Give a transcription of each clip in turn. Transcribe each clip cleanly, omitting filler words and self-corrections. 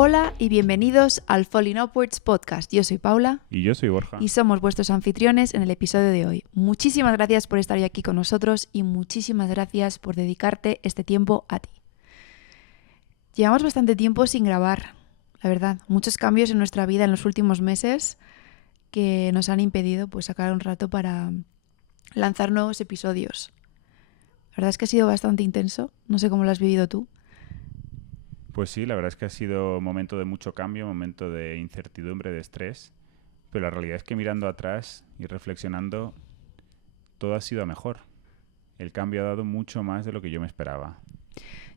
Hola y bienvenidos al Falling Upwards Podcast. Yo soy Paula. Y yo soy Borja. Y somos vuestros anfitriones en el episodio de hoy. Muchísimas gracias por estar hoy aquí con nosotros y muchísimas gracias por dedicarte este tiempo a ti. Llevamos bastante tiempo sin grabar, la verdad. Muchos cambios en nuestra vida en los últimos meses que nos han impedido pues, sacar un rato para lanzar nuevos episodios. La verdad es que ha sido bastante intenso. No sé cómo lo has vivido tú. Pues sí, la verdad es que ha sido un momento de mucho cambio, un momento de incertidumbre, de estrés, pero la realidad es que mirando atrás y reflexionando, todo ha sido a mejor. El cambio ha dado mucho más de lo que yo me esperaba.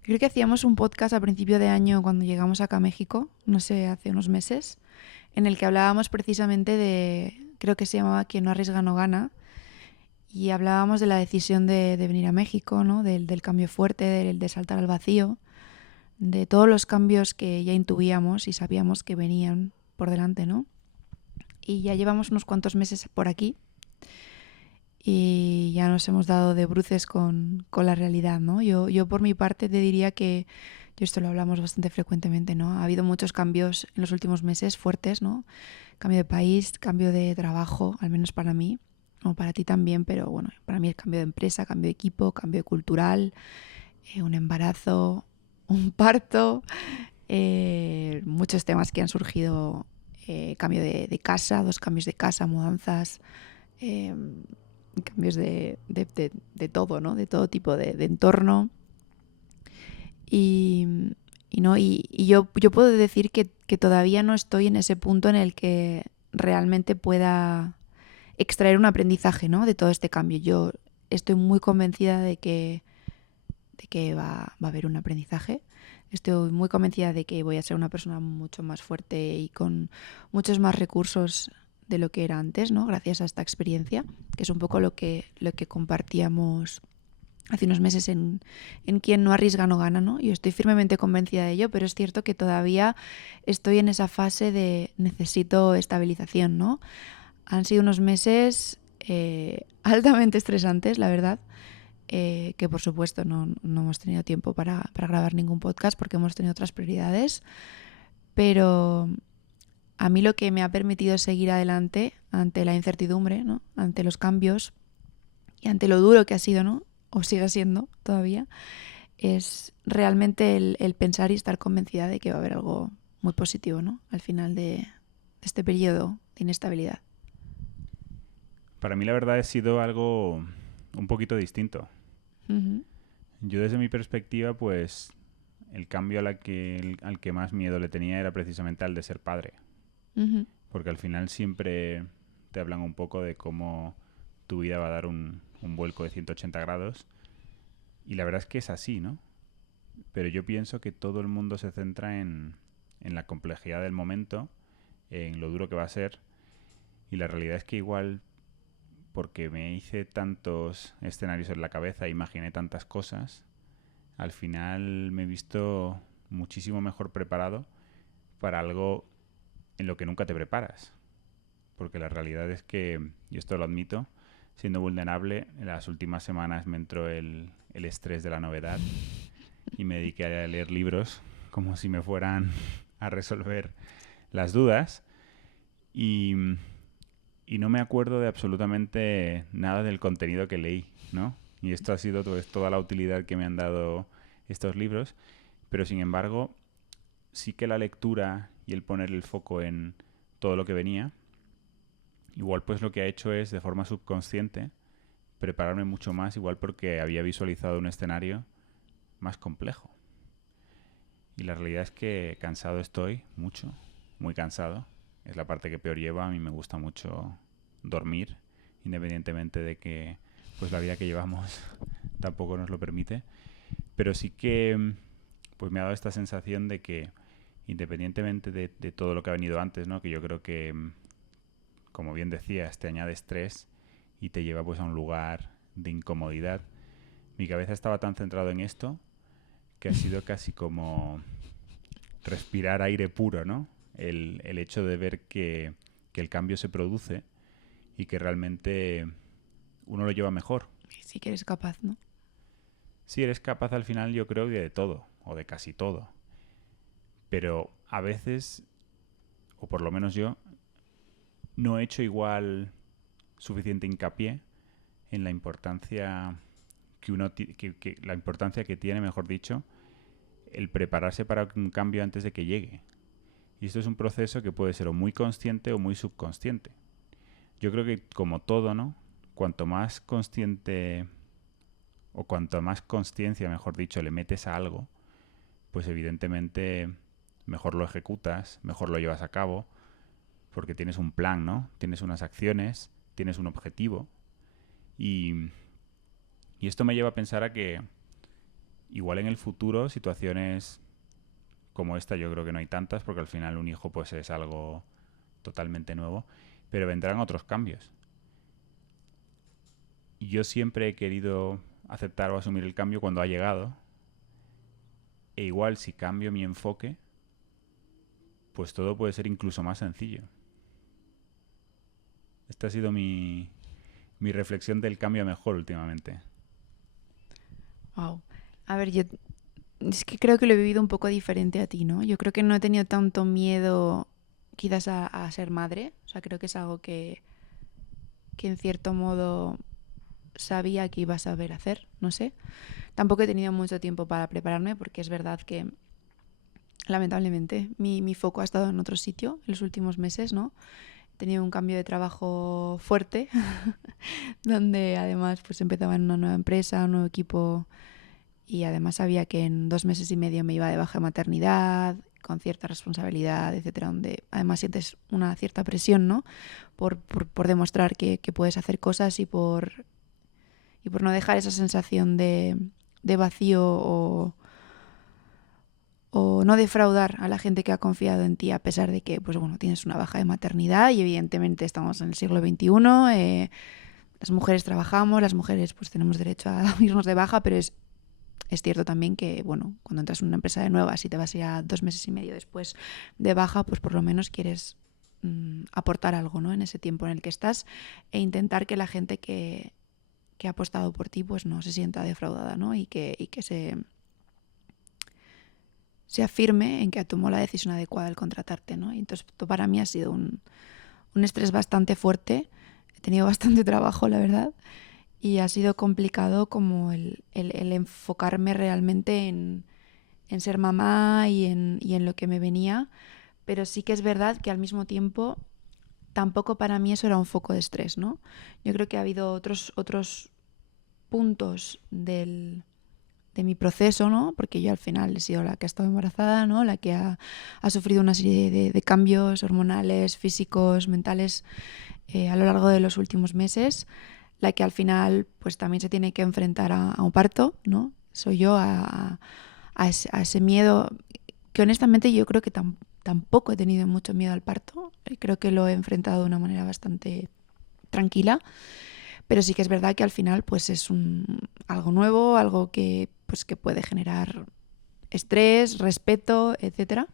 Creo que hacíamos un podcast a principio de año cuando llegamos acá a México, no sé, hace unos meses, en el que hablábamos precisamente de, creo que se llamaba Quien no arriesga no gana, y hablábamos de la decisión de venir a México, ¿no? Del cambio fuerte, de saltar al vacío, de todos los cambios que ya intuíamos y sabíamos que venían por delante, ¿no? Y ya llevamos unos cuantos meses por aquí y ya nos hemos dado de bruces con la realidad, ¿no? Yo por mi parte te diría que, yo esto lo hablamos bastante frecuentemente, ¿no? Ha habido muchos cambios en los últimos meses fuertes, ¿no? Cambio de país, cambio de trabajo, al menos para mí, o para ti también, pero bueno, para mí el cambio de empresa, cambio de equipo, cambio cultural, un embarazo, un parto, muchos temas que han surgido, cambio de casa, 2 cambios de casa, mudanzas, cambios de todo, ¿no? De todo tipo de entorno. Y yo puedo decir que todavía no estoy en ese punto en el que realmente pueda extraer un aprendizaje, ¿no? De todo este cambio. Yo estoy muy convencida de que va a haber un aprendizaje. Estoy muy convencida de que voy a ser una persona mucho más fuerte y con muchos más recursos de lo que era antes, ¿no? Gracias a esta experiencia, que es un poco lo que compartíamos hace unos meses en Quien no arriesga no gana, ¿no? Yo estoy firmemente convencida de ello, pero es cierto que todavía estoy en esa fase de necesito estabilización, ¿no? Han sido unos meses altamente estresantes, la verdad. Que por supuesto no hemos tenido tiempo para grabar ningún podcast porque hemos tenido otras prioridades, pero a mí lo que me ha permitido seguir adelante ante la incertidumbre, ¿no? Ante los cambios y ante lo duro que ha sido, ¿no? O sigue siendo todavía, es realmente el pensar y estar convencida de que va a haber algo muy positivo, ¿no? Al final de este periodo de inestabilidad. Para mí la verdad ha sido algo un poquito distinto. Uh-huh. Yo desde mi perspectiva, pues el cambio al que más miedo le tenía era precisamente al de ser padre. Uh-huh. Porque al final siempre te hablan un poco de cómo tu vida va a dar un vuelco de 180 grados. Y la verdad es que es así, ¿no? Pero yo pienso que todo el mundo se centra en la complejidad del momento, en lo duro que va a ser. Y la realidad es que igual, porque me hice tantos escenarios en la cabeza, imaginé tantas cosas, al final me he visto muchísimo mejor preparado para algo en lo que nunca te preparas. Porque la realidad es que, y esto lo admito, siendo vulnerable, en las últimas semanas me entró el estrés de la novedad y me dediqué a leer libros como si me fueran a resolver las dudas y no me acuerdo de absolutamente nada del contenido que leí, ¿no? Y esto ha sido pues, toda la utilidad que me han dado estos libros, pero sin embargo sí que la lectura y el poner el foco en todo lo que venía, igual pues lo que ha hecho es de forma subconsciente prepararme mucho más, igual porque había visualizado un escenario más complejo. Y la realidad es que cansado estoy, mucho, muy cansado. Es la parte que peor lleva. A mí me gusta mucho dormir, independientemente de que pues la vida que llevamos tampoco nos lo permite. Pero sí que pues me ha dado esta sensación de que independientemente de todo lo que ha venido antes, ¿no? Que yo creo que, como bien decías, te añade estrés y te lleva pues a un lugar de incomodidad. Mi cabeza estaba tan centrado en esto que ha sido casi como respirar aire puro, ¿no? El hecho de ver que el cambio se produce y que realmente uno lo lleva mejor. Sí que eres capaz, ¿no? Sí, eres capaz al final, yo creo, de todo, o de casi todo. Pero a veces, o por lo menos yo, no he hecho igual suficiente hincapié en la importancia la importancia que tiene, mejor dicho, el prepararse para un cambio antes de que llegue. Y esto es un proceso que puede ser o muy consciente o muy subconsciente. Yo creo que como todo, ¿no? Cuanto más consciente o cuanto más consciencia, mejor dicho, le metes a algo, pues evidentemente mejor lo ejecutas, mejor lo llevas a cabo, porque tienes un plan, ¿no? Tienes unas acciones, tienes un objetivo. Y esto me lleva a pensar a que igual en el futuro situaciones como esta yo creo que no hay tantas, porque al final un hijo pues es algo totalmente nuevo, pero vendrán otros cambios. Y yo siempre he querido aceptar o asumir el cambio cuando ha llegado. E igual si cambio mi enfoque, pues todo puede ser incluso más sencillo. Esta ha sido mi reflexión del cambio a mejor últimamente. Wow. A ver, yo es que creo que lo he vivido un poco diferente a ti, ¿no? Yo creo que no he tenido tanto miedo quizás a ser madre. O sea, creo que es algo que en cierto modo sabía que iba a saber hacer, no sé. Tampoco he tenido mucho tiempo para prepararme porque es verdad que lamentablemente mi foco ha estado en otro sitio en los últimos meses, ¿no? He tenido un cambio de trabajo fuerte donde además pues empezaba en una nueva empresa, un nuevo equipo y además sabía que en 2 meses y medio me iba de baja de maternidad con cierta responsabilidad, etcétera, donde además sientes una cierta presión, ¿no? Por demostrar que puedes hacer cosas y por no dejar esa sensación de vacío o no defraudar a la gente que ha confiado en ti a pesar de que pues bueno, tienes una baja de maternidad y evidentemente estamos en el siglo XXI, las mujeres trabajamos, las mujeres pues tenemos derecho a irnos de baja, pero es cierto también que, bueno, cuando entras en una empresa de nueva, si te vas ya 2 meses y medio después de baja, pues por lo menos quieres aportar algo, ¿no? En ese tiempo en el que estás e intentar que la gente que ha apostado por ti pues no se sienta defraudada, ¿no? Y que se afirme en que tomó la decisión adecuada al contratarte, ¿no? Y entonces esto para mí ha sido un estrés bastante fuerte. He tenido bastante trabajo, la verdad. Y ha sido complicado como el enfocarme realmente en ser mamá y en lo que me venía. Pero sí que es verdad que al mismo tiempo tampoco para mí eso era un foco de estrés, ¿no? Yo creo que ha habido otros puntos de mi proceso, ¿no? Porque yo al final he sido la que ha estado embarazada, ¿no? La que ha sufrido una serie de cambios hormonales, físicos, mentales a lo largo de los últimos meses, la que al final pues también se tiene que enfrentar a un parto, ¿no? Soy yo a ese miedo que honestamente yo creo que tampoco he tenido mucho miedo al parto. Creo que lo he enfrentado de una manera bastante tranquila. Pero sí que es verdad que al final pues es algo nuevo, algo que puede generar estrés, respeto, etcétera.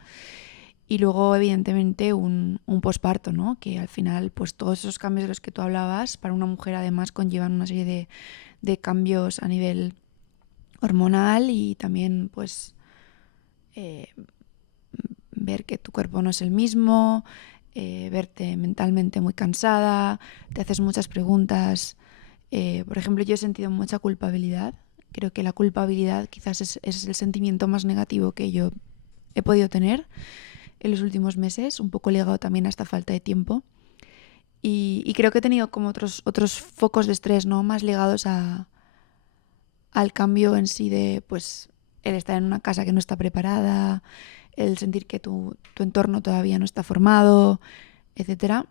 Y luego, evidentemente, un posparto, ¿no? Que al final, pues todos esos cambios de los que tú hablabas, para una mujer además conllevan una serie de cambios a nivel hormonal y también, pues, eh, ver que tu cuerpo no es el mismo, verte mentalmente muy cansada, te haces muchas preguntas. Por ejemplo, yo he sentido mucha culpabilidad. Creo que la culpabilidad quizás es el sentimiento más negativo que yo he podido tener en los últimos meses, un poco ligado también a esta falta de tiempo. Y creo que he tenido como otros focos de estrés, ¿no? Más ligados al cambio en sí de, pues, el estar en una casa que no está preparada, el sentir que tu entorno todavía no está formado, etcétera.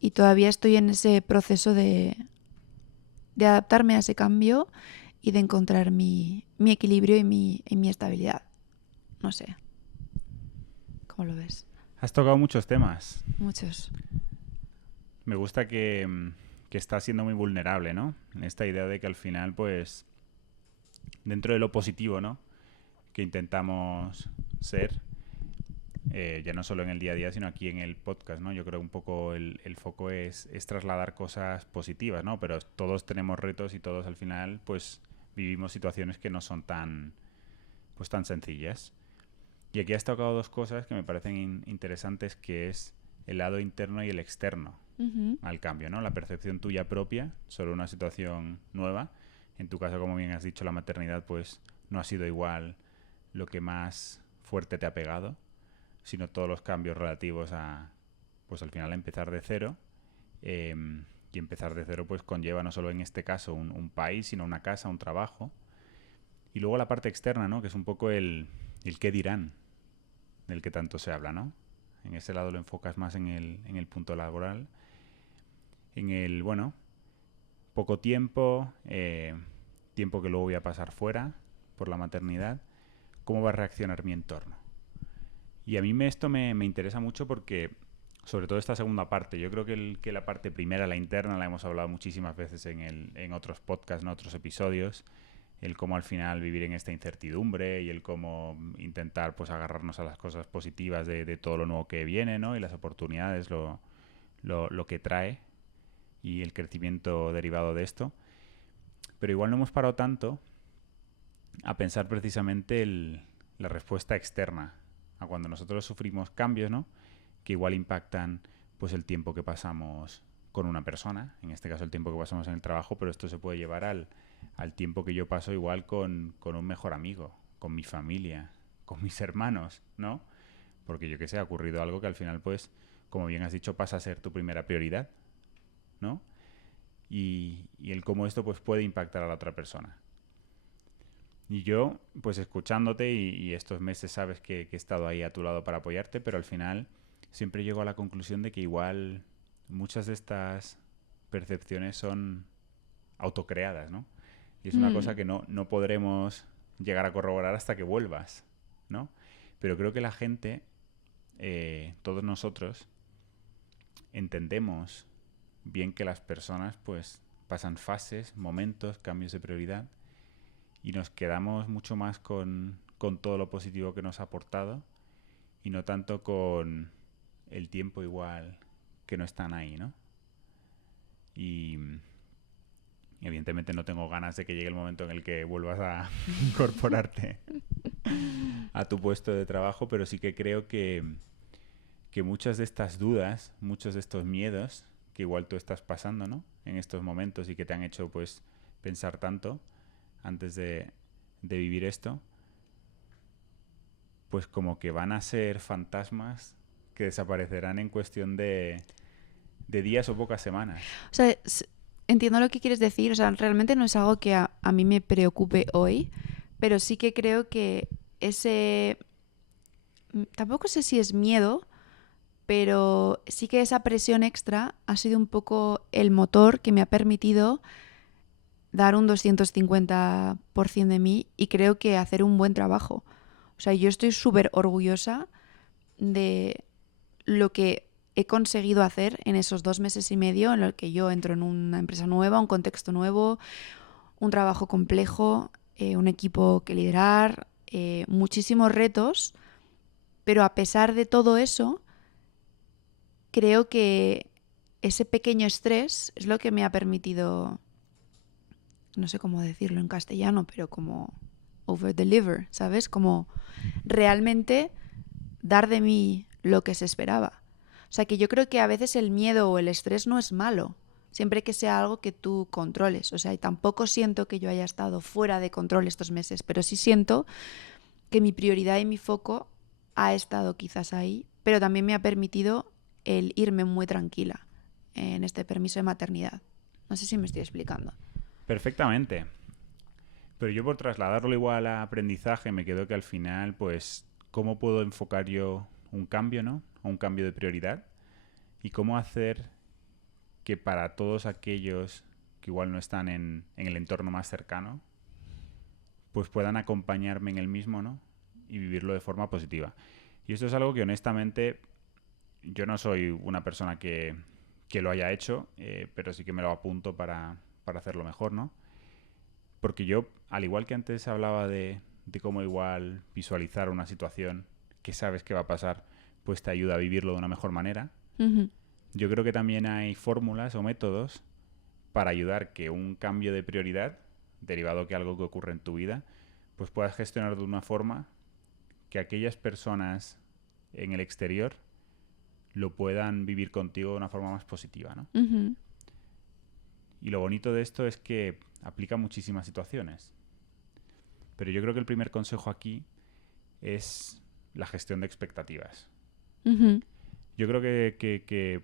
Y todavía estoy en ese proceso de adaptarme a ese cambio y de encontrar mi equilibrio y mi estabilidad. No sé. ¿Cómo lo ves? Has tocado muchos temas. Muchos. Me gusta que estás siendo muy vulnerable, ¿no? En esta idea de que al final, pues, dentro de lo positivo, ¿no? Que intentamos ser, ya no solo en el día a día, sino aquí en el podcast, ¿no? Yo creo un poco el foco es trasladar cosas positivas, ¿no? Pero todos tenemos retos y todos al final, pues, vivimos situaciones que no son tan sencillas. Y aquí has tocado dos cosas que me parecen interesantes, que es el lado interno y el externo Ujú. al cambio, ¿no? La percepción tuya propia sobre una situación nueva. En tu caso, como bien has dicho, la maternidad pues no ha sido igual lo que más fuerte te ha pegado, sino todos los cambios relativos a, pues al final, empezar de cero. eh, y empezar de cero pues conlleva no solo en este caso un país, sino una casa, un trabajo. Y luego la parte externa, ¿no? Que es un poco el qué dirán, del que tanto se habla, ¿no? En ese lado lo enfocas más en el punto laboral, en el, bueno, poco tiempo, tiempo que luego voy a pasar fuera por la maternidad, cómo va a reaccionar mi entorno. Y a mí esto me interesa mucho porque, sobre todo esta segunda parte, yo creo que la parte primera, la interna, la hemos hablado muchísimas veces en otros podcasts, en otros episodios, el cómo al final vivir en esta incertidumbre y el cómo intentar pues agarrarnos a las cosas positivas de todo lo nuevo que viene, ¿no? Y las oportunidades, lo que trae y el crecimiento derivado de esto. Pero igual no hemos parado tanto a pensar precisamente la respuesta externa a cuando nosotros sufrimos cambios, ¿no? Que igual impactan pues el tiempo que pasamos con una persona, en este caso el tiempo que pasamos en el trabajo, pero esto se puede llevar al tiempo que yo paso igual con un mejor amigo, con mi familia, con mis hermanos, ¿no? Porque yo que sé, ha ocurrido algo que al final pues, como bien has dicho, pasa a ser tu primera prioridad, ¿no? Y el cómo esto pues puede impactar a la otra persona. Y yo, pues escuchándote y estos meses sabes que he estado ahí a tu lado para apoyarte, pero al final siempre llego a la conclusión de que igual muchas de estas percepciones son autocreadas, ¿no? Y es una cosa Mm. que no podremos llegar a corroborar hasta que vuelvas, ¿no? Pero creo que la gente, todos nosotros, entendemos bien que las personas pues pasan fases, momentos, cambios de prioridad y nos quedamos mucho más con todo lo positivo que nos ha aportado y no tanto con el tiempo igual que no están ahí, ¿no? Y evidentemente no tengo ganas de que llegue el momento en el que vuelvas a incorporarte a tu puesto de trabajo, pero sí que creo que muchas de estas dudas, muchos de estos miedos que igual tú estás pasando, ¿no? En estos momentos y que te han hecho pues pensar tanto antes de vivir esto, pues como que van a ser fantasmas que desaparecerán en cuestión de días o pocas semanas. O sea, entiendo lo que quieres decir. O sea, realmente no es algo que a mí me preocupe hoy, pero sí que creo que ese... Tampoco sé si es miedo, pero sí que esa presión extra ha sido un poco el motor que me ha permitido dar un 250% de mí y creo que hacer un buen trabajo. O sea, yo estoy súper orgullosa de lo que he conseguido hacer en esos 2 meses y medio en los que yo entro en una empresa nueva, un contexto nuevo, un trabajo complejo, un equipo que liderar, muchísimos retos, pero a pesar de todo eso, creo que ese pequeño estrés es lo que me ha permitido, no sé cómo decirlo en castellano, pero como over deliver, ¿sabes? Como realmente dar de mí lo que se esperaba. O sea que yo creo que a veces el miedo o el estrés no es malo, siempre que sea algo que tú controles. O sea, y tampoco siento que yo haya estado fuera de control estos meses, pero sí siento que mi prioridad y mi foco ha estado quizás ahí, pero también me ha permitido el irme muy tranquila en este permiso de maternidad. No sé si me estoy explicando. Perfectamente. Pero yo por trasladarlo igual a aprendizaje me quedo que al final, pues, ¿cómo puedo enfocar yo un cambio, ¿no? O un cambio de prioridad. Y cómo hacer que para todos aquellos que igual no están en el entorno más cercano, pues puedan acompañarme en el mismo, ¿no? Y vivirlo de forma positiva. Y esto es algo que honestamente yo no soy una persona que lo haya hecho, pero sí que me lo apunto para hacerlo mejor, ¿no? Porque yo, al igual que antes hablaba de cómo igual visualizar una situación que sabes que va a pasar, pues te ayuda a vivirlo de una mejor manera. Ujú. Yo creo que también hay fórmulas o métodos para ayudar que un cambio de prioridad, derivado de algo que ocurre en tu vida, pues puedas gestionar de una forma que aquellas personas en el exterior lo puedan vivir contigo de una forma más positiva, ¿no? Ujú. Y lo bonito de esto es que aplica a muchísimas situaciones. Pero yo creo que el primer consejo aquí es la gestión de expectativas. Ujú. Yo creo que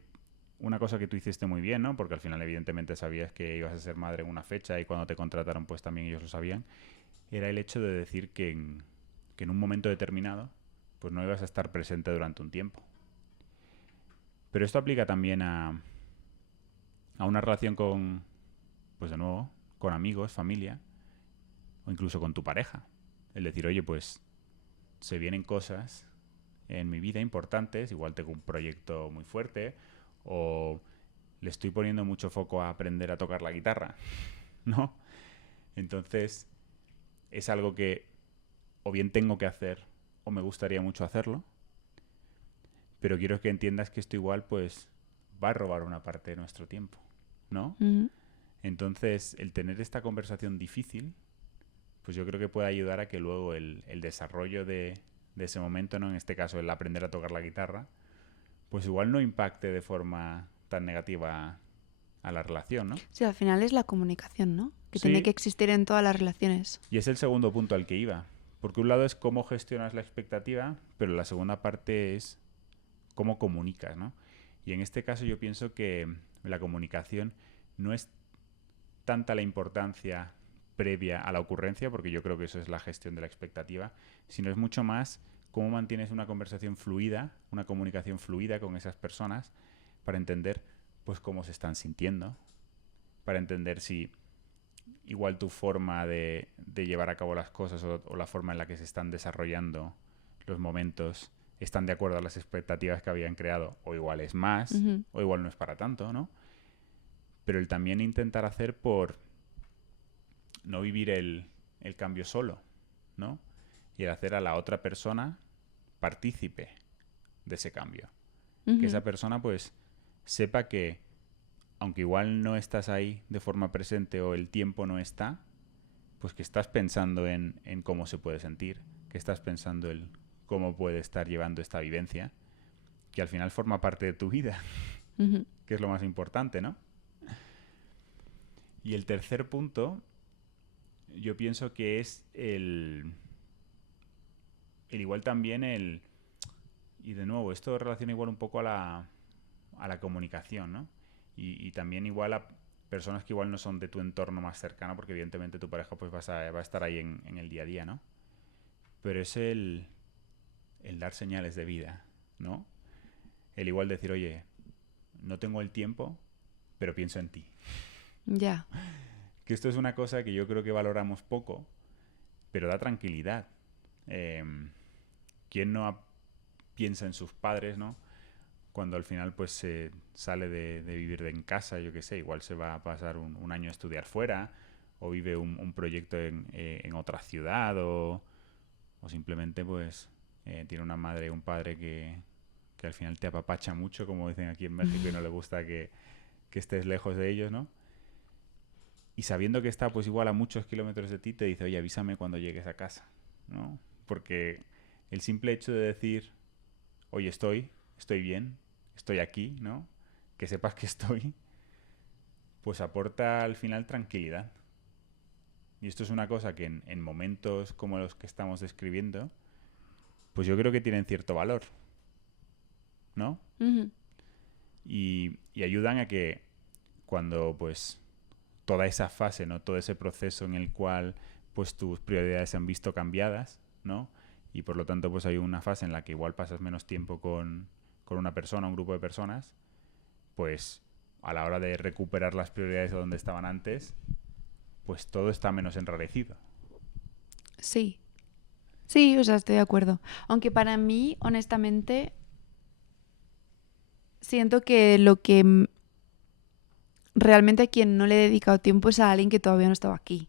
una cosa que tú hiciste muy bien, ¿no? Porque al final evidentemente sabías que ibas a ser madre en una fecha y cuando te contrataron pues también ellos lo sabían, era el hecho de decir que en un momento determinado pues no ibas a estar presente durante un tiempo. Pero esto aplica también a una relación con, pues de nuevo, con amigos, familia o incluso con tu pareja. El decir, oye, pues se vienen cosas en mi vida importantes, igual tengo un proyecto muy fuerte o le estoy poniendo mucho foco a aprender a tocar la guitarra, ¿no? Entonces es algo que o bien tengo que hacer o me gustaría mucho hacerlo, pero quiero que entiendas que esto igual pues va a robar una parte de nuestro tiempo, ¿no? Ujú. Entonces el tener esta conversación difícil pues yo creo que puede ayudar a que luego el desarrollo de ese momento, ¿no? En este caso el aprender a tocar la guitarra, pues igual no impacte de forma tan negativa a la relación, ¿no? Sí, al final es la comunicación, ¿no? Que tiene que Sí, existir en todas las relaciones. y es el segundo punto al que iba. Porque un lado es cómo gestionas la expectativa, pero la segunda parte es cómo comunicas, ¿no? Y en este caso yo pienso que la comunicación no es tanta la importancia previa a la ocurrencia, porque yo creo que eso es la gestión de la expectativa, sino es mucho más cómo mantienes una conversación fluida, una comunicación fluida con esas personas para entender pues cómo se están sintiendo, para entender si igual tu forma de llevar a cabo las cosas o la forma en la que se están desarrollando los momentos están de acuerdo a las expectativas que habían creado, o igual es más, Ujú. o igual no es para tanto, ¿no? Pero el también intentar hacer por no vivir el cambio solo, ¿no? Y el hacer a la otra persona partícipe de ese cambio. Que Ujú. esa persona pues sepa que aunque igual no estás ahí de forma presente o el tiempo no está, pues que estás pensando en cómo se puede sentir, que estás pensando en cómo puede estar llevando esta vivencia, que al final forma parte de tu vida, Ujú. que es lo más importante, ¿no? Y el tercer punto, yo pienso que es el igual también el... Y de nuevo, esto relaciona igual un poco a la comunicación, ¿no? Y también igual a personas que igual no son de tu entorno más cercano, porque evidentemente tu pareja pues va a estar ahí en el día a día, ¿no? Pero es el dar señales de vida, ¿no? El igual decir, oye, no tengo el tiempo, pero pienso en ti. Ya. Que esto es una cosa que yo creo que valoramos poco, pero da tranquilidad. Eh, ¿Quién no piensa en sus padres, ¿no? Cuando al final pues se sale de vivir en casa, yo qué sé, igual se va a pasar un año a estudiar fuera, o vive un proyecto en otra ciudad, o simplemente pues tiene una madre o un padre que al final te apapacha mucho, como dicen aquí en México, y no le gusta que estés lejos de ellos, ¿no? Y sabiendo que está pues igual a muchos kilómetros de ti, te dice, oye, avísame cuando llegues a casa, ¿no? Porque el simple hecho de decir, oye, estoy bien, estoy aquí, ¿no? Que sepas que estoy, pues aporta al final tranquilidad. Y esto es una cosa que en momentos como los que estamos describiendo, pues yo creo que tienen cierto valor, ¿no? Ujú. Y ayudan a que cuando pues toda esa fase, ¿no? Todo ese proceso en el cual pues tus prioridades se han visto cambiadas, ¿no? Y por lo tanto pues hay una fase en la que igual pasas menos tiempo con una persona, un grupo de personas, pues a la hora de recuperar las prioridades de donde estaban antes, pues todo está menos enrarecido. Sí. Sí, o sea, estoy de acuerdo. Aunque para mí, honestamente, siento que lo que realmente a quien no le he dedicado tiempo es a alguien que todavía no estaba aquí.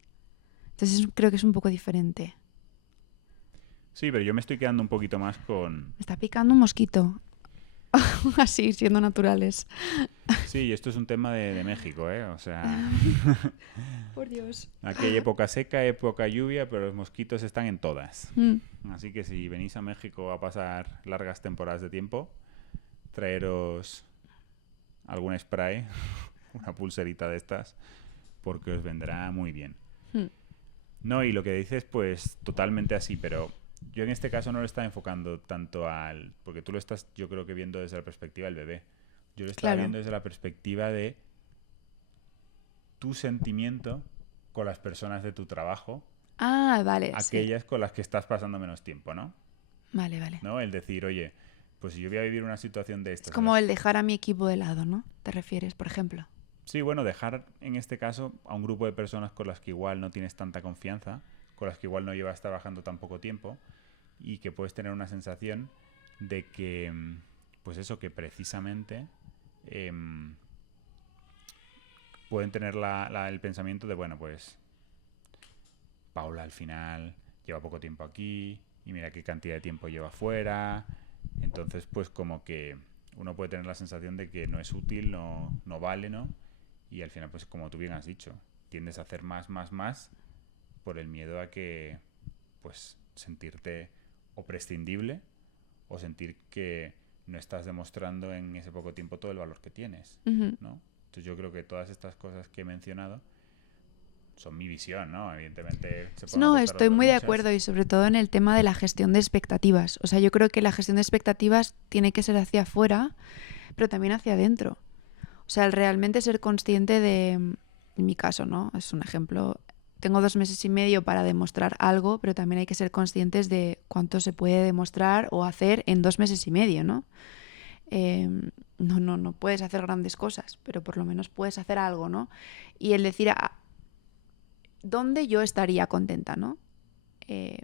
Entonces creo que es un poco diferente. Sí, pero yo me estoy quedando un poquito más con... Me está picando un mosquito. Así, siendo naturales. Sí, Sí, esto es un tema de México, ¿eh? O sea, Por Dios. aquí hay época seca, época lluvia, pero los mosquitos están en todas. Mm. Así que si venís a México a pasar largas temporadas de tiempo, traeros algún spray, una pulserita de estas, porque os vendrá muy bien. Mm. No, y lo que dices, pues totalmente así, pero yo en este caso no lo estaba enfocando tanto al... Porque tú lo estás, yo creo que viendo desde la perspectiva del bebé. Yo lo estaba Claro. viendo desde la perspectiva de tu sentimiento con las personas de tu trabajo, Ah, vale, sí. aquellas con las que estás pasando menos tiempo, ¿no? Vale, vale. ¿No? El decir, oye, pues si yo voy a vivir una situación de Es estas en como las... el dejar a mi equipo de lado, ¿no? ¿Te refieres, por ejemplo? Sí, bueno, dejar en este caso a un grupo de personas con las que igual no tienes tanta confianza, con las que igual no llevas trabajando tan poco tiempo y que puedes tener una sensación de que, pues eso, que precisamente pueden tener el pensamiento de, bueno, pues Paula al final lleva poco tiempo aquí y mira qué cantidad de tiempo lleva fuera. Entonces, pues como que uno puede tener la sensación de que no es útil, no vale, ¿no? Y al final, pues como tú bien has dicho, tiendes a hacer más por el miedo a que, pues, sentirte o prescindible o sentir que no estás demostrando en ese poco tiempo todo el valor que tienes, Ujú. ¿no? Entonces yo creo que todas estas cosas que he mencionado son mi visión, ¿no? Evidentemente se pueden No, aportar estoy otras muy de muchas. acuerdo y sobre todo en el tema de la gestión de expectativas. O sea, yo creo que la gestión de expectativas tiene que ser hacia afuera, pero también hacia adentro. O sea, el realmente ser consciente de, en mi caso, ¿no? Es un ejemplo. Tengo 2 meses y medio para demostrar algo, pero también hay que ser conscientes de cuánto se puede demostrar o hacer en 2 meses y medio, ¿no? Eh, no puedes hacer grandes cosas, pero por lo menos puedes hacer algo, ¿no? Y el decir dónde yo estaría contenta, ¿no? Eh,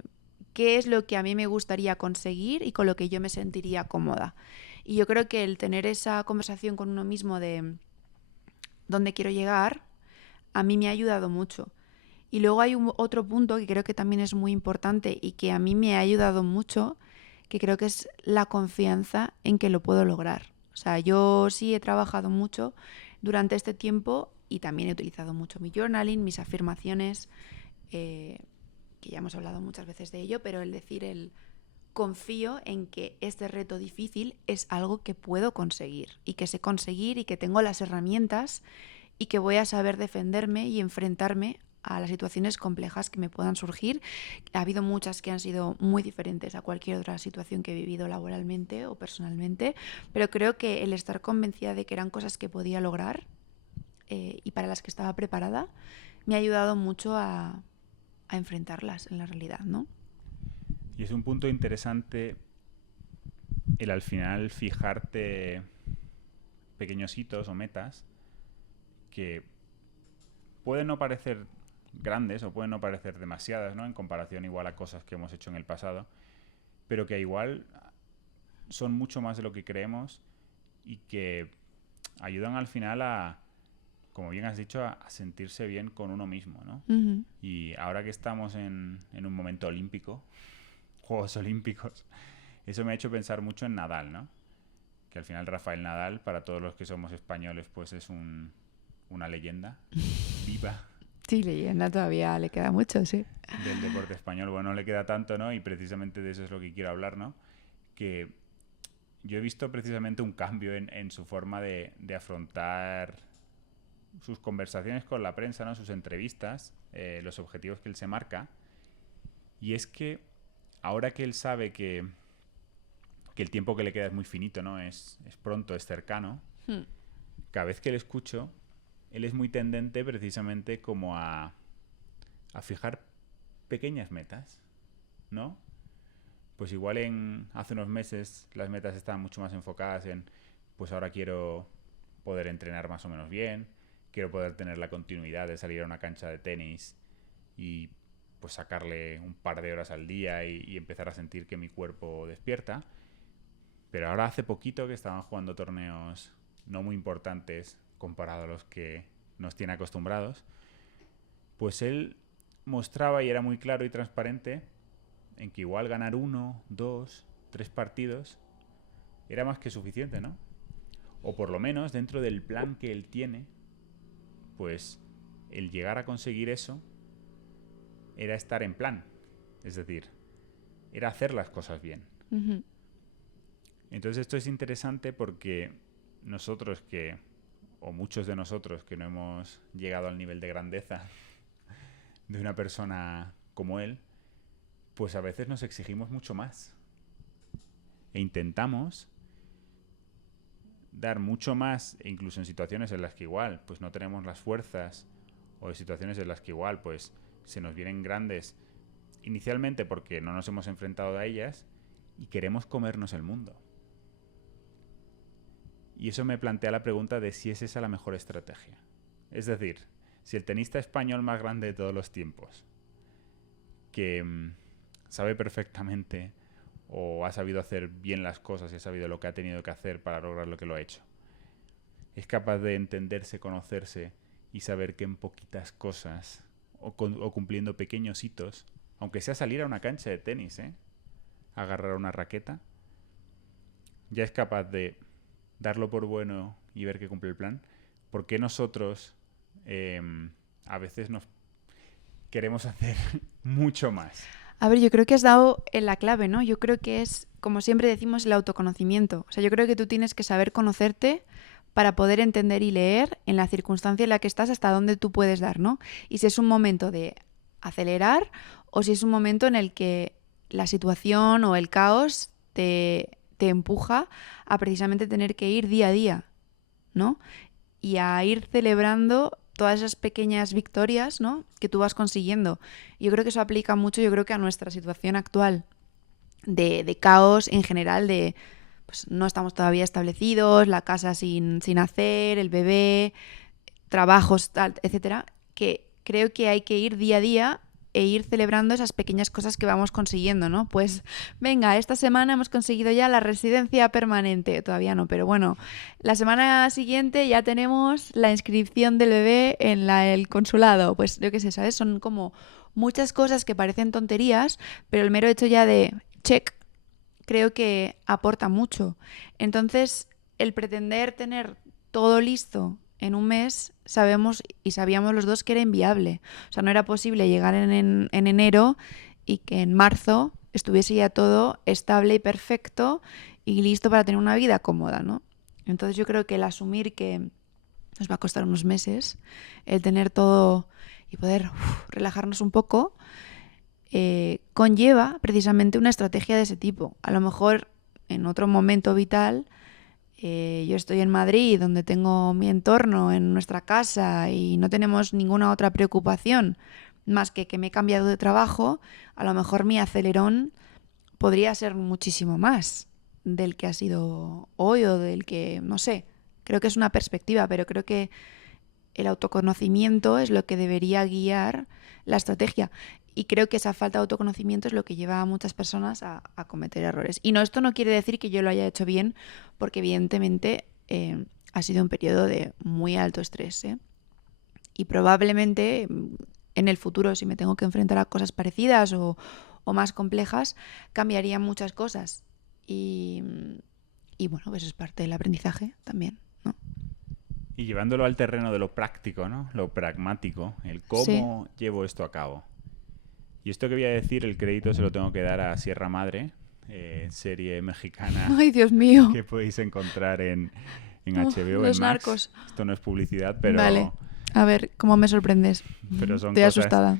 qué es lo que a mí me gustaría conseguir y con lo que yo me sentiría cómoda. Y yo creo que el tener esa conversación con uno mismo de dónde quiero llegar, a mí me ha ayudado mucho. Y luego hay otro punto que creo que también es muy importante y que a mí me ha ayudado mucho, que creo que es la confianza en que lo puedo lograr. O sea, yo sí he trabajado mucho durante este tiempo y también he utilizado mucho mi journaling, mis afirmaciones, eh, que ya hemos hablado muchas veces de ello, pero el decir el confío en que este reto difícil es algo que puedo conseguir y que sé conseguir y que tengo las herramientas y que voy a saber defenderme y enfrentarme a las situaciones complejas que me puedan surgir. Ha habido muchas que han sido muy diferentes a cualquier otra situación que he vivido laboralmente o personalmente, pero creo que el estar convencida de que eran cosas que podía lograr y para las que estaba preparada me ha ayudado mucho a enfrentarlas en la realidad, ¿no? Y es un punto interesante el al final fijarte pequeños hitos o metas que pueden no parecer grandes o pueden no parecer demasiadas, ¿no? En comparación igual a cosas que hemos hecho en el pasado, pero que igual son mucho más de lo que creemos y que ayudan al final a, como bien has dicho, a sentirse bien con uno mismo, ¿no? Uh-huh. Y ahora que estamos en un momento olímpico, Juegos Olímpicos, eso me ha hecho pensar mucho en Nadal, ¿no? Que al final Rafael Nadal, para todos los que somos españoles, pues es una leyenda viva Sí, leyenda todavía le queda mucho, sí. del deporte español. Bueno, no le queda tanto, ¿no? Y precisamente de eso es lo que quiero hablar, ¿no? Que yo he visto precisamente un cambio en su forma de afrontar sus conversaciones con la prensa, ¿no? Sus entrevistas, los objetivos que él se marca. Y es que ahora que él sabe que el tiempo que le queda es muy finito, ¿no? Es pronto, es cercano. Hmm. Cada vez que le escucho, él es muy tendente precisamente como a fijar pequeñas metas, ¿no? Pues igual hace unos meses las metas estaban mucho más enfocadas en, pues ahora quiero poder entrenar más o menos bien, quiero poder tener la continuidad de salir a una cancha de tenis y pues sacarle un par de horas al día y empezar a sentir que mi cuerpo despierta. Pero ahora hace poquito que estaban jugando torneos no muy importantes comparado a los que nos tiene acostumbrados, pues él mostraba y era muy claro y transparente en que igual ganar 1, 2, 3 partidos era más que suficiente, ¿no? O por lo menos dentro del plan que él tiene, pues el llegar a conseguir eso era estar en plan. Es decir, era hacer las cosas bien. Ujú. Entonces esto es interesante porque nosotros que, o muchos de nosotros que no hemos llegado al nivel de grandeza de una persona como él, pues a veces nos exigimos mucho más. E intentamos dar mucho más, e incluso en situaciones en las que igual pues no tenemos las fuerzas, o en situaciones en las que igual pues se nos vienen grandes inicialmente porque no nos hemos enfrentado a ellas y queremos comernos el mundo. Y eso me plantea la pregunta de si es esa la mejor estrategia. Es decir, si el tenista español más grande de todos los tiempos, que sabe perfectamente o ha sabido hacer bien las cosas y ha sabido lo que ha tenido que hacer para lograr lo que lo ha hecho, es capaz de entenderse, conocerse y saber que en poquitas cosas o cumpliendo pequeños hitos, aunque sea salir a una cancha de tenis, agarrar una raqueta, ya es capaz de darlo por bueno y ver que cumple el plan. ¿Por qué nosotros a veces nos queremos hacer mucho más? A ver, yo creo que has dado en la clave, ¿no? Yo creo que es, como siempre decimos, el autoconocimiento. O sea, yo creo que tú tienes que saber conocerte para poder entender y leer en la circunstancia en la que estás hasta dónde tú puedes dar, ¿no? Y si es un momento de acelerar o si es un momento en el que la situación o el caos te empuja a precisamente tener que ir día a día, ¿no? Y a ir celebrando todas esas pequeñas victorias, ¿no?, que tú vas consiguiendo. Yo creo que eso aplica mucho, yo creo que a nuestra situación actual de caos en general, de pues no estamos todavía establecidos, la casa sin hacer, el bebé, trabajos, tal, etcétera, que creo que hay que ir día a día e ir celebrando esas pequeñas cosas que vamos consiguiendo, ¿no? Pues venga, esta semana hemos conseguido ya la residencia permanente, todavía no, pero bueno, la semana siguiente ya tenemos la inscripción del bebé en el consulado, pues yo qué sé, ¿sabes? Son como muchas cosas que parecen tonterías, pero el mero hecho ya de check creo que aporta mucho. Entonces, el pretender tener todo listo en un mes, sabemos y sabíamos los dos que era inviable. O sea, no era posible llegar en enero y que en marzo estuviese ya todo estable y perfecto y listo para tener una vida cómoda, ¿no? Entonces yo creo que el asumir que nos va a costar unos meses, el tener todo y poder relajarnos un poco, conlleva precisamente una estrategia de ese tipo. A lo mejor en otro momento vital yo estoy en Madrid, donde tengo mi entorno, en nuestra casa y no tenemos ninguna otra preocupación más que me he cambiado de trabajo, a lo mejor mi acelerón podría ser muchísimo más del que ha sido hoy o del que, no sé, creo que es una perspectiva, pero creo que el autoconocimiento es lo que debería guiar la estrategia. Y creo que esa falta de autoconocimiento es lo que lleva a muchas personas a cometer errores. Y no, esto no quiere decir que yo lo haya hecho bien, porque evidentemente ha sido un periodo de muy alto estrés, ¿eh? Y probablemente en el futuro, si me tengo que enfrentar a cosas parecidas o más complejas, cambiarían muchas cosas. Y bueno, pues es parte del aprendizaje también, ¿no? Y llevándolo al terreno de lo práctico, ¿no? Lo pragmático, el Sí. cómo llevo esto a cabo. Y esto que voy a decir, el crédito se lo tengo que dar a Sierra Madre, serie mexicana Ay, Dios mío. que podéis encontrar en HBO, en Los Max. narcos. Esto no es publicidad, Vale. A ver, ¿cómo me sorprendes? pero son Estoy cosas asustada.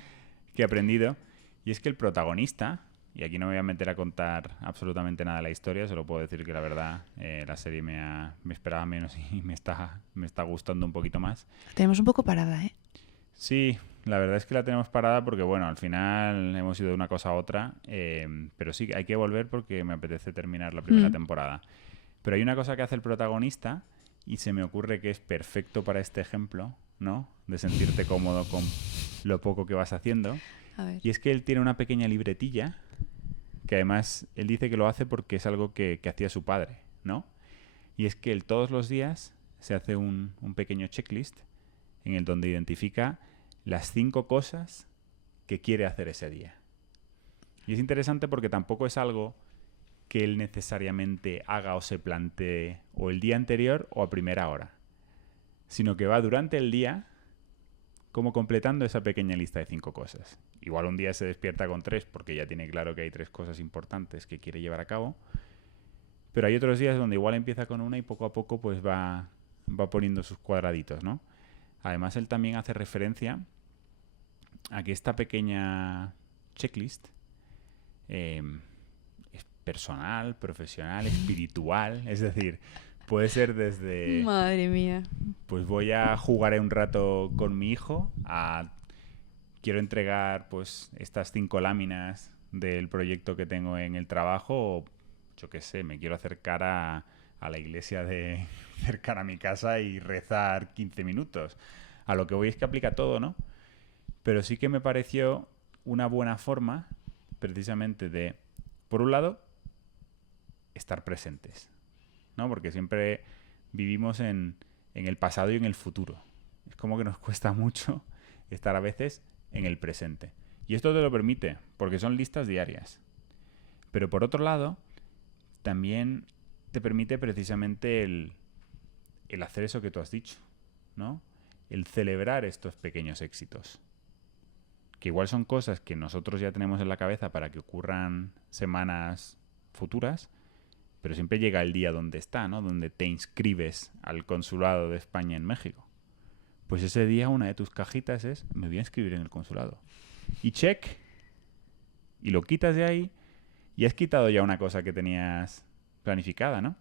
que he aprendido. Y es que el protagonista, y aquí no me voy a meter a contar absolutamente nada de la historia, solo puedo decir que la verdad la serie me esperaba menos y me está gustando un poquito más. La tenemos un poco parada, ¿eh? Sí, la verdad es que la tenemos parada porque, bueno, al final hemos ido de una cosa a otra, pero sí, hay que volver porque me apetece terminar la primera temporada. Pero hay una cosa que hace el protagonista y se me ocurre que es perfecto para este ejemplo, ¿no? De sentirte cómodo con lo poco que vas haciendo. A ver. Y es que él tiene una pequeña libretilla que además él dice que lo hace porque es algo que hacía su padre, ¿no? Y es que él todos los días se hace un pequeño checklist en el donde identifica las 5 cosas que quiere hacer ese día. Y es interesante porque tampoco es algo que él necesariamente haga o se plantee o el día anterior o a primera hora, sino que va durante el día como completando esa pequeña lista de 5 cosas. Igual un día se despierta con 3 porque ya tiene claro que hay 3 cosas importantes que quiere llevar a cabo, pero hay otros días donde igual empieza con una y poco a poco pues va poniendo sus cuadraditos, ¿no? Además, él también hace referencia a que esta pequeña checklist es personal, profesional, espiritual, es decir, puede ser desde... Madre mía. Pues voy a jugar un rato con mi hijo, quiero entregar pues estas 5 láminas del proyecto que tengo en el trabajo, o yo qué sé, me quiero acercar a la iglesia de cercana a mi casa y rezar 15 minutos. A lo que voy es que aplica todo, ¿no? Pero sí que me pareció una buena forma, precisamente de, por un lado, estar presentes, ¿no? Porque siempre vivimos en el pasado y en el futuro. Es como que nos cuesta mucho estar a veces en el presente. Y esto te lo permite, porque son listas diarias. Pero por otro lado, también te permite precisamente el hacer eso que tú has dicho, ¿no? El celebrar estos pequeños éxitos. Que igual son cosas que nosotros ya tenemos en la cabeza para que ocurran semanas futuras, pero siempre llega el día donde está, ¿no? Donde te inscribes al consulado de España en México. Pues ese día una de tus cajitas es, me voy a inscribir en el consulado. Y check, y lo quitas de ahí, y has quitado ya una cosa que tenías planificada, ¿no?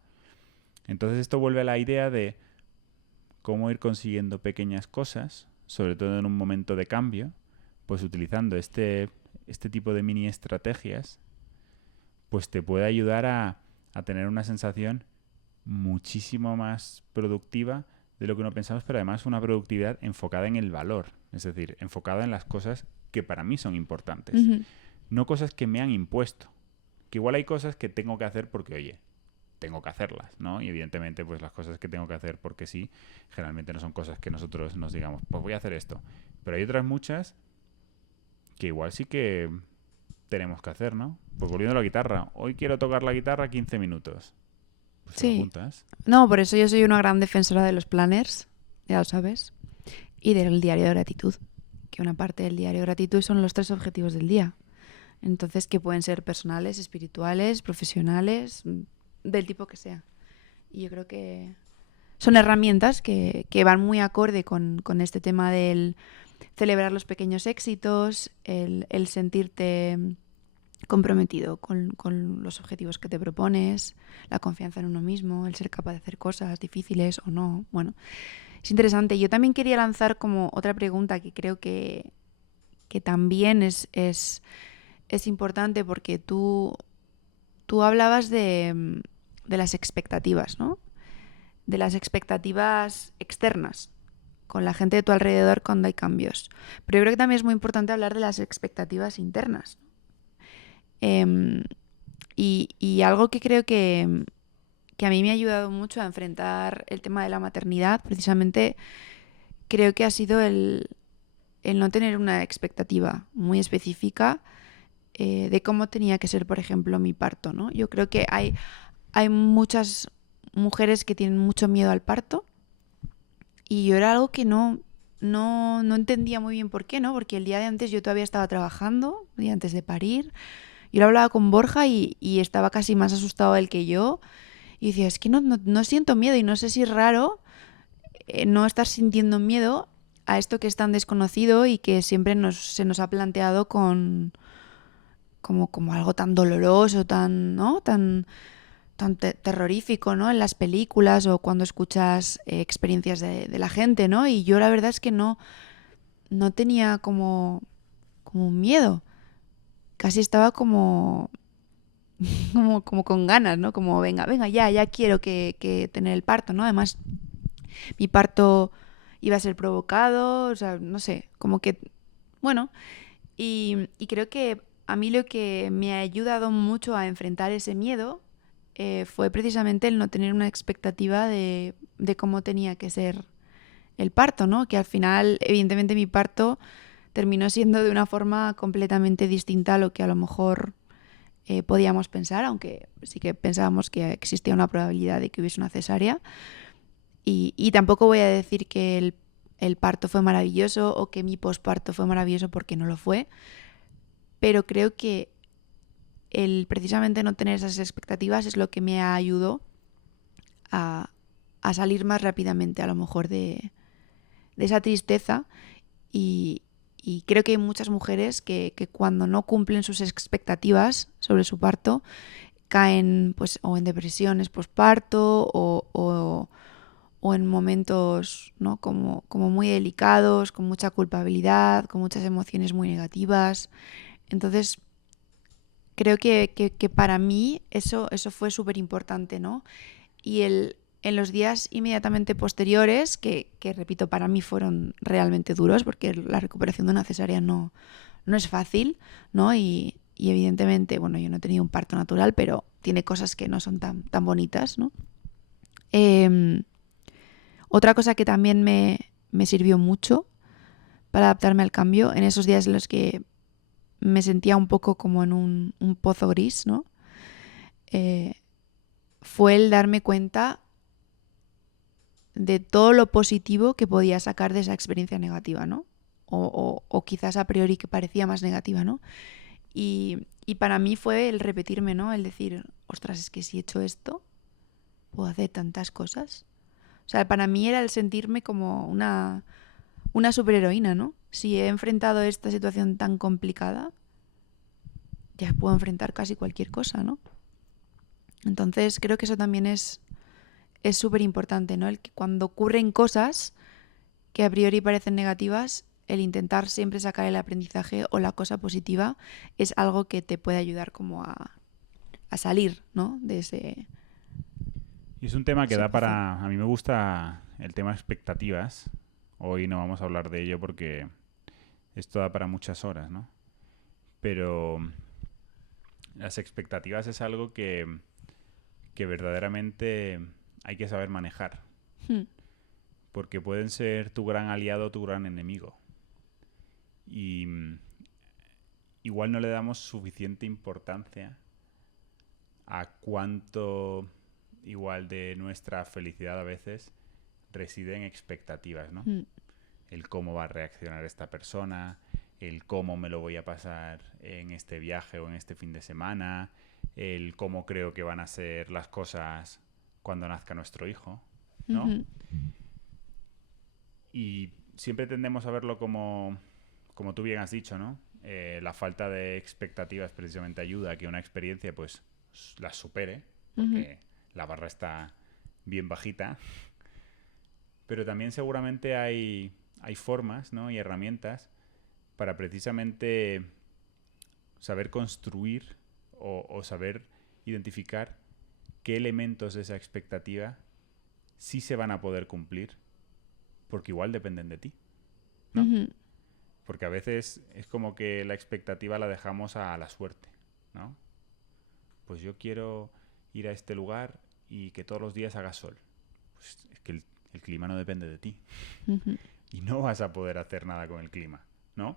Entonces esto vuelve a la idea de cómo ir consiguiendo pequeñas cosas, sobre todo en un momento de cambio, pues utilizando este tipo de mini estrategias, pues te puede ayudar a tener una sensación muchísimo más productiva de lo que no pensamos, pero además una productividad enfocada en el valor, es decir, enfocada en las cosas que para mí son importantes, no cosas que me han impuesto, que igual hay cosas que tengo que hacer porque, oye, tengo que hacerlas, ¿no? Y evidentemente, pues las cosas que tengo que hacer porque sí, generalmente no son cosas que nosotros nos digamos, pues voy a hacer esto. Pero hay otras muchas que igual sí que tenemos que hacer, ¿no? Pues volviendo a la guitarra. Hoy quiero tocar la guitarra 15 minutos. Pues te lo Sí. apuntas. No, por eso yo soy una gran defensora de los planners, ya lo sabes, y del diario de gratitud, que una parte del diario de gratitud son los 3 objetivos del día. Entonces, que pueden ser personales, espirituales, profesionales, del tipo que sea. Y yo creo que son herramientas que van muy acorde con este tema del celebrar los pequeños éxitos, el sentirte comprometido con los objetivos que te propones, la confianza en uno mismo, el ser capaz de hacer cosas difíciles o no. Bueno, es interesante. Yo también quería lanzar como otra pregunta que creo que también es importante, porque tú hablabas de las expectativas, ¿no? De las expectativas externas con la gente de tu alrededor cuando hay cambios. Pero yo creo que también es muy importante hablar de las expectativas internas. Y algo que creo que a mí me ha ayudado mucho a enfrentar el tema de la maternidad, precisamente, creo que ha sido el no tener una expectativa muy específica de cómo tenía que ser, por ejemplo, mi parto, ¿no? Yo creo que hay muchas mujeres que tienen mucho miedo al parto, y yo era algo que no entendía muy bien por qué, ¿no? Porque el día de antes yo todavía estaba trabajando, el día antes de parir. Yo lo hablaba con Borja y estaba casi más asustado él que yo. Y decía, es que no siento miedo, y no sé si es raro no estar sintiendo miedo a esto que es tan desconocido y que siempre se nos ha planteado como algo tan doloroso, ¿no? tan terrorífico, ¿no? En las películas o cuando escuchas experiencias de la gente, ¿no? Y yo la verdad es que no tenía como un miedo. Casi estaba como con ganas, ¿no? Como venga, ya quiero que tener el parto, ¿no? Además, mi parto iba a ser provocado, o sea, no sé, como que, bueno, y creo que a mí lo que me ha ayudado mucho a enfrentar ese miedo fue precisamente el no tener una expectativa de cómo tenía que ser el parto, ¿no? Que al final, evidentemente, mi parto terminó siendo de una forma completamente distinta a lo que a lo mejor podíamos pensar, aunque sí que pensábamos que existía una probabilidad de que hubiese una cesárea. Y tampoco voy a decir que el parto fue maravilloso o que mi posparto fue maravilloso, porque no lo fue, pero creo que el precisamente no tener esas expectativas es lo que me ayudó a, a salir más rápidamente a lo mejor de esa tristeza. Y creo que hay muchas mujeres que cuando no cumplen sus expectativas sobre su parto caen pues o en depresiones posparto o en momentos, ¿no? como muy delicados, con mucha culpabilidad, con muchas emociones muy negativas. Entonces, creo que para mí eso fue súper importante, ¿no? Y en los días inmediatamente posteriores, que repito, para mí fueron realmente duros, porque la recuperación de una cesárea no es fácil, ¿no? Y evidentemente, bueno, yo no he tenido un parto natural, pero tiene cosas que no son tan bonitas, ¿no? Eh, Otra cosa que también me sirvió mucho para adaptarme al cambio, en esos días en los que me sentía un poco como en un pozo gris, ¿no? Eh, Fue el darme cuenta de todo lo positivo que podía sacar de esa experiencia negativa, ¿no? O quizás a priori que parecía más negativa, ¿no? Y para mí fue el repetirme, ¿no? El decir, ostras, es que si he hecho esto, puedo hacer tantas cosas. O sea, para mí era el sentirme como una superheroína, ¿no? Si he enfrentado esta situación tan complicada, ya puedo enfrentar casi cualquier cosa, ¿no? Entonces creo que eso también es súper importante, ¿no? El que cuando ocurren cosas que a priori parecen negativas, el intentar siempre sacar el aprendizaje o la cosa positiva es algo que te puede ayudar como a salir, ¿no? De Y es un tema que ese da pozo. para... A mí me gusta el tema expectativas. Hoy no vamos a hablar de ello porque esto da para muchas horas, ¿no? Pero las expectativas es algo que verdaderamente hay que saber manejar. Hmm. Porque pueden ser tu gran aliado o tu gran enemigo. Y igual no le damos suficiente importancia a cuánto igual de nuestra felicidad a veces reside en expectativas, ¿no? Hmm. El cómo va a reaccionar esta persona, el cómo me lo voy a pasar en este viaje o en este fin de semana, el cómo creo que van a ser las cosas cuando nazca nuestro hijo, ¿no? Ujú. Y siempre tendemos a verlo como tú bien has dicho, ¿no? La falta de expectativas precisamente ayuda a que una experiencia pues las supere, Ujú. porque la barra está bien bajita. Pero también seguramente hay formas, ¿no? Y herramientas para precisamente saber construir o saber identificar qué elementos de esa expectativa sí se van a poder cumplir, porque igual dependen de ti, ¿no? Ujú. Porque a veces es como que la expectativa la dejamos a la suerte, ¿no? Pues yo quiero ir a este lugar y que todos los días haga sol. Pues es que el clima no depende de ti Ujú. y no vas a poder hacer nada con el clima, ¿no?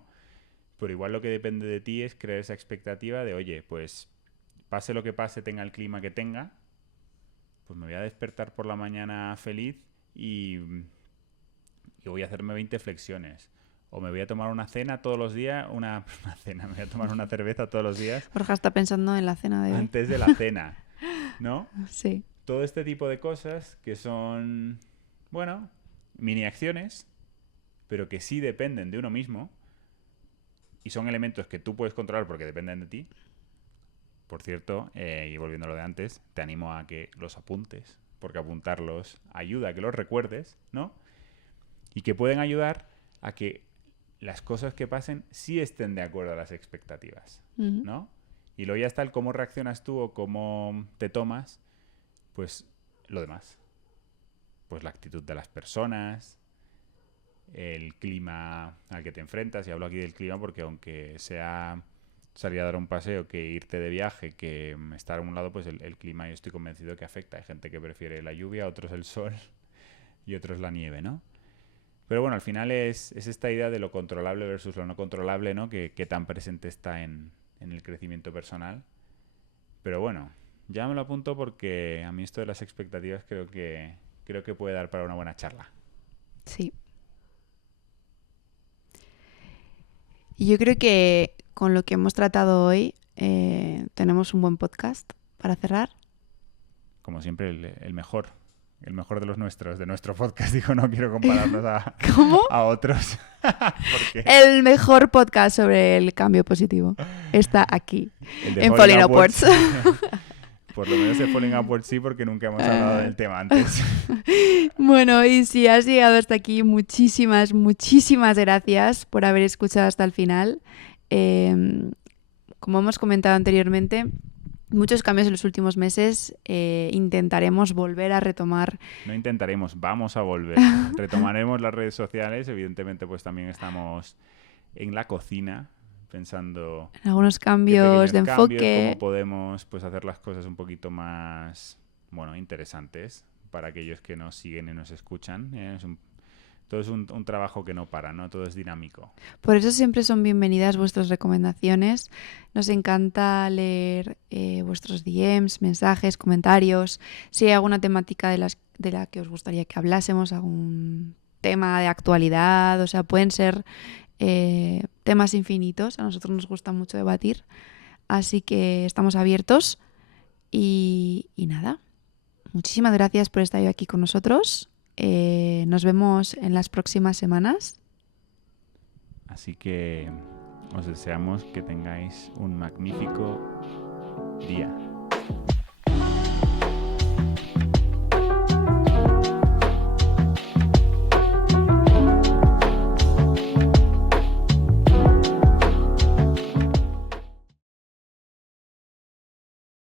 Pero igual lo que depende de ti es crear esa expectativa de, oye, pues pase lo que pase, tenga el clima que tenga, pues me voy a despertar por la mañana feliz y voy a hacerme 20 flexiones. O me voy a tomar una cena todos los días, una cena, me voy a tomar una cerveza todos los días Borja está pensando en la cena de hoy. antes de la cena, ¿no? Sí. Todo este tipo de cosas que son, bueno, mini acciones, pero que sí dependen de uno mismo y son elementos que tú puedes controlar porque dependen de ti. Por cierto, y volviendo a lo de antes, te animo a que los apuntes, porque apuntarlos ayuda a que los recuerdes, ¿no? Y que pueden ayudar a que las cosas que pasen sí estén de acuerdo a las expectativas, Ujú. ¿no? Y luego ya está el cómo reaccionas tú o cómo te tomas, pues lo demás. Pues la actitud de las personas, el clima al que te enfrentas, y hablo aquí del clima porque aunque sea salir a dar un paseo que irte de viaje, que estar a un lado, pues el clima yo estoy convencido que afecta. Hay gente que prefiere la lluvia, otros el sol y otros la nieve, ¿no? Pero bueno, al final es esta idea de lo controlable versus lo no controlable, ¿no? Que tan presente está en el crecimiento personal Pero bueno, ya me lo apunto porque a mí esto de las expectativas creo que puede dar para una buena charla. Sí. Y yo creo que con lo que hemos tratado hoy tenemos un buen podcast para cerrar. Como siempre, el mejor. El mejor de los nuestros, de nuestro podcast. Digo, no quiero compararnos ¿Cómo? a otros. Porque El mejor podcast sobre el cambio positivo está aquí, el de en Falling Upwards. Por lo menos de Falling Upwards sí, porque nunca hemos hablado del tema antes. Bueno, y si has llegado hasta aquí, muchísimas, muchísimas gracias por haber escuchado hasta el final. Como hemos comentado anteriormente, muchos cambios en los últimos meses. Intentaremos volver a retomar. No intentaremos, vamos a volver. Retomaremos las redes sociales. Evidentemente, pues también estamos en la cocina pensando En algunos qué cambios de pequeños cambios, enfoque. cómo podemos pues hacer las cosas un poquito más, bueno, interesantes para aquellos que nos siguen y nos escuchan. Todo es un trabajo que no para, ¿no? Todo es dinámico. Por eso siempre son bienvenidas vuestras recomendaciones. Nos encanta leer vuestros DMs, mensajes, comentarios. Si hay alguna temática de la que os gustaría que hablásemos, algún tema de actualidad, o sea, pueden ser temas infinitos. A nosotros nos gusta mucho debatir. Así que estamos abiertos. Y nada, muchísimas gracias por estar hoy aquí con nosotros. Nos vemos en las próximas semanas. Así que os deseamos que tengáis un magnífico día.